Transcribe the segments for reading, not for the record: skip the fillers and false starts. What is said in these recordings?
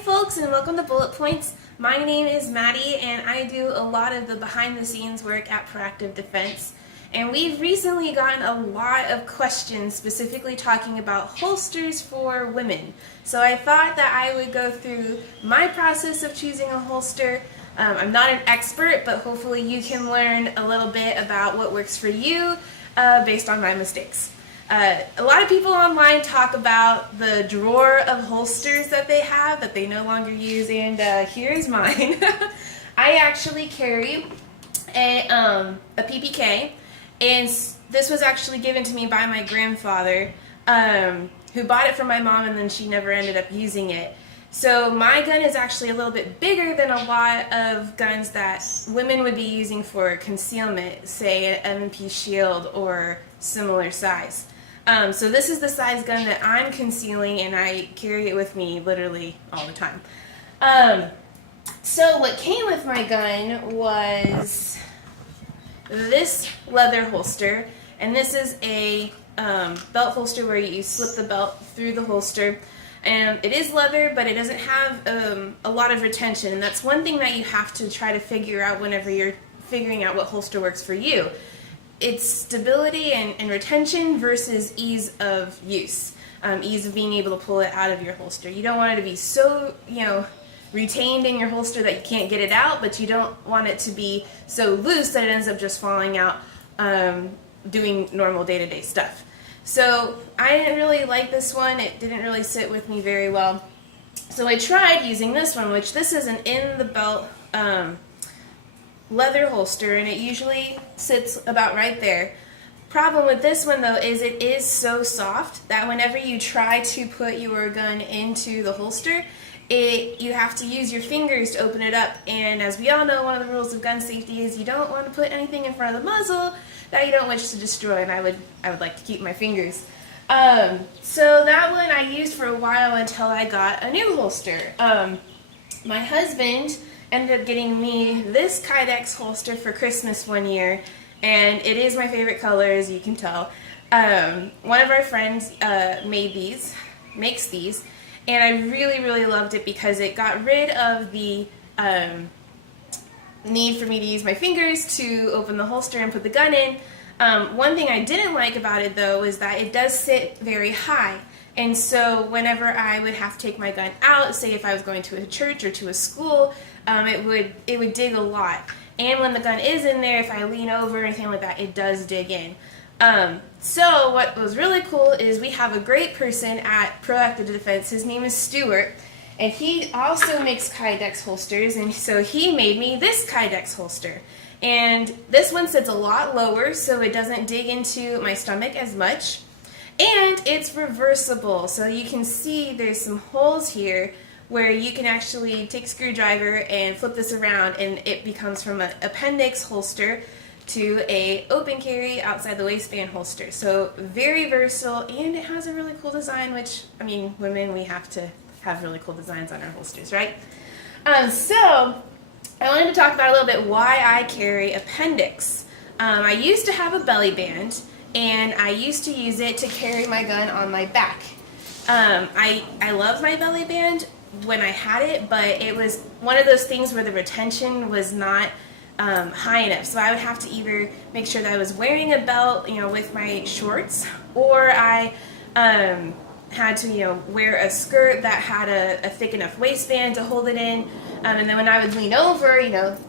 folks, and welcome to Bullet Points. My name is Maddie and I do a lot of the behind the scenes work at Proactive Defense. And we've recently gotten a lot of questions specifically talking about holsters for women. So I thought that I would go through my process of choosing a holster. I'm not an expert, but hopefully you can learn a little bit about what works for you based on my mistakes. A lot of people online talk about the drawer of holsters that they have that they no longer use, and here's mine. I actually carry a PPK, and this was actually given to me by my grandfather, who bought it from my mom, and then she never ended up using it. So my gun is actually a little bit bigger than a lot of guns that women would be using for concealment, say an M&P Shield or similar size. So this is the size gun that I'm concealing, and I carry it with me literally all the time. So what came with my gun was this leather holster, and this is a belt holster where you slip the belt through the holster. And it is leather, but it doesn't have a lot of retention, and that's one thing that you have to try to figure out whenever you're figuring out what holster works for you. It's stability and retention versus ease of use, ease of being able to pull it out of your holster. You don't want it to be so, retained in your holster that you can't get it out, but you don't want it to be so loose that it ends up just falling out doing normal day-to-day stuff. So I didn't really like this one. It didn't really sit with me very well. So I tried using this one, which this is an in-the-belt leather holster, and it usually sits about right there. Problem with this one though is it is so soft that whenever you try to put your gun into the holster, you have to use your fingers to open it up, and as we all know, one of the rules of gun safety is you don't want to put anything in front of the muzzle that you don't wish to destroy, and I would like to keep my fingers. So that one I used for a while until I got a new holster. My husband ended up getting me this Kydex holster for Christmas one year, and it is my favorite color, as you can tell. One of our friends makes these, and I really loved it because it got rid of the need for me to use my fingers to open the holster and put the gun in. One thing I didn't like about it though is that it does sit very high, and so whenever I would have to take my gun out, say if I was going to a church or to a school, it would dig a lot. And when the gun is in there, if I lean over or anything like that, it does dig in. So what was really cool is we have a great person at Proactive Defense. His name is Stuart, and he also makes Kydex holsters, and so he made me this Kydex holster. And this one sits a lot lower, so it doesn't dig into my stomach as much. And it's reversible, so you can see there's some holes here where you can actually take a screwdriver and flip this around, and it becomes from an appendix holster to a open carry outside the waistband holster. So very versatile, and it has a really cool design, which, I mean, women, we have to have really cool designs on our holsters, right? So I wanted to talk about a little bit why I carry appendix. I used to have a belly band, and I used to use it to carry my gun on my back. I love my belly band when I had it, but it was one of those things where the retention was not high enough. So I would have to either make sure that I was wearing a belt, with my shorts, or I had to, wear a skirt that had a thick enough waistband to hold it in. And then when I would lean over,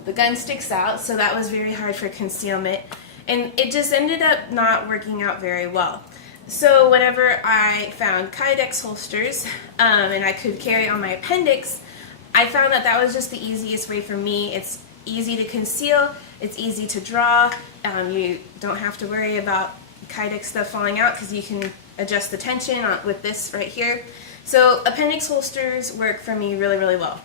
the gun sticks out, so that was very hard for concealment. And it just ended up not working out very well. So whenever I found Kydex holsters, and I could carry on my appendix, I found that that was just the easiest way for me. It's easy to conceal, it's easy to draw, you don't have to worry about Kydex stuff falling out because you can adjust the tension with this right here. So appendix holsters work for me really well.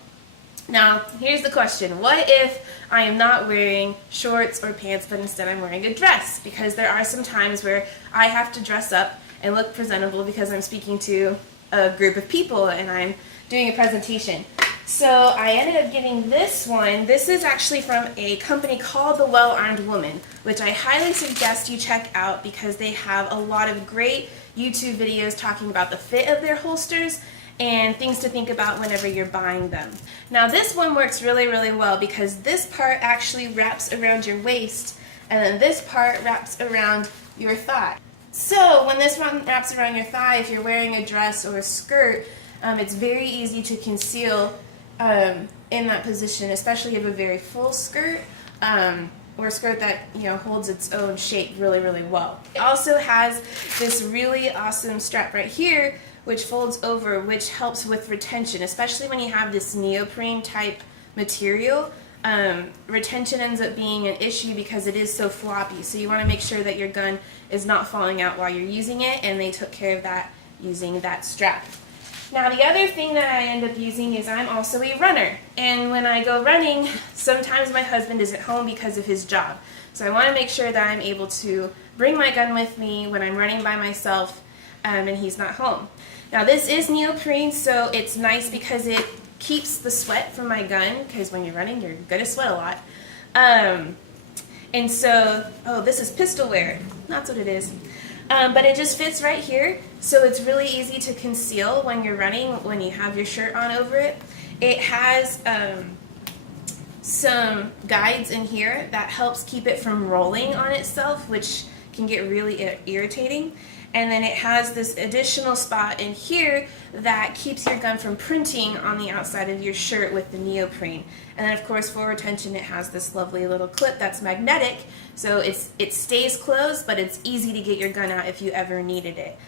Now, here's the question. What if I am not wearing shorts or pants, but instead I'm wearing a dress? Because there are some times where I have to dress up and look presentable because I'm speaking to a group of people and I'm doing a presentation. So I ended up getting this one. This is actually from a company called The Well-Armed Woman, which I highly suggest you check out because they have a lot of great YouTube videos talking about the fit of their holsters and things to think about whenever you're buying them. Now this one works really, really well because this part actually wraps around your waist, and then this part wraps around your thigh. So when this one wraps around your thigh, if you're wearing a dress or a skirt, it's very easy to conceal in that position, especially if you have a very full skirt or a skirt that holds its own shape really, really well. It also has this really awesome strap right here which folds over, which helps with retention, especially when you have this neoprene type material. Retention ends up being an issue because it is so floppy, so you want to make sure that your gun is not falling out while you're using it, and they took care of that using that strap. Now the other thing that I end up using is I'm also a runner, and when I go running, sometimes my husband isn't home because of his job. So I want to make sure that I'm able to bring my gun with me when I'm running by myself and he's not home. Now this is neoprene, so it's nice because it keeps the sweat from my gun, because when you're running you're going to sweat a lot. And so, oh, this is pistol wear, that's what it is. But it just fits right here, so it's really easy to conceal when you're running, when you have your shirt on over it. It has some guides in here that helps keep it from rolling on itself, which can get really irritating. And then it has this additional spot in here that keeps your gun from printing on the outside of your shirt with the neoprene. And then of course for retention it has this lovely little clip that's magnetic, so it stays closed, but it's easy to get your gun out if you ever needed it.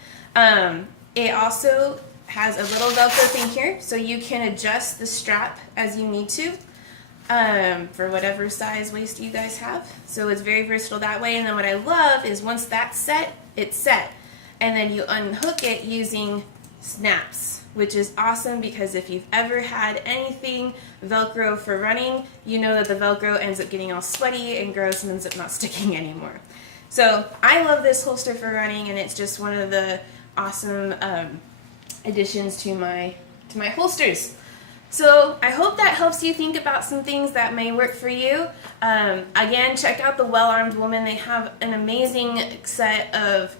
It also has a little Velcro thing here, so you can adjust the strap as you need to for whatever size waist you guys have. So it's very versatile that way. And then what I love is once that's set, it's set. And then you unhook it using snaps, which is awesome because if you've ever had anything Velcro for running, you know that the Velcro ends up getting all sweaty and gross and ends up not sticking anymore. So I love this holster for running, and it's just one of the awesome additions to my holsters. So I hope that helps you think about some things that may work for you. Again, check out the Well Armed Woman. They have an amazing set of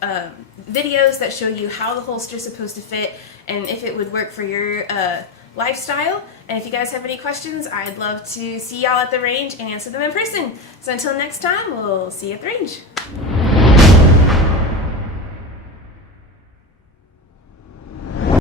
videos that show you how the holster is supposed to fit and if it would work for your lifestyle. And if you guys have any questions, I'd love to see y'all at the range and answer them in person. So until next time, we'll see you at the range.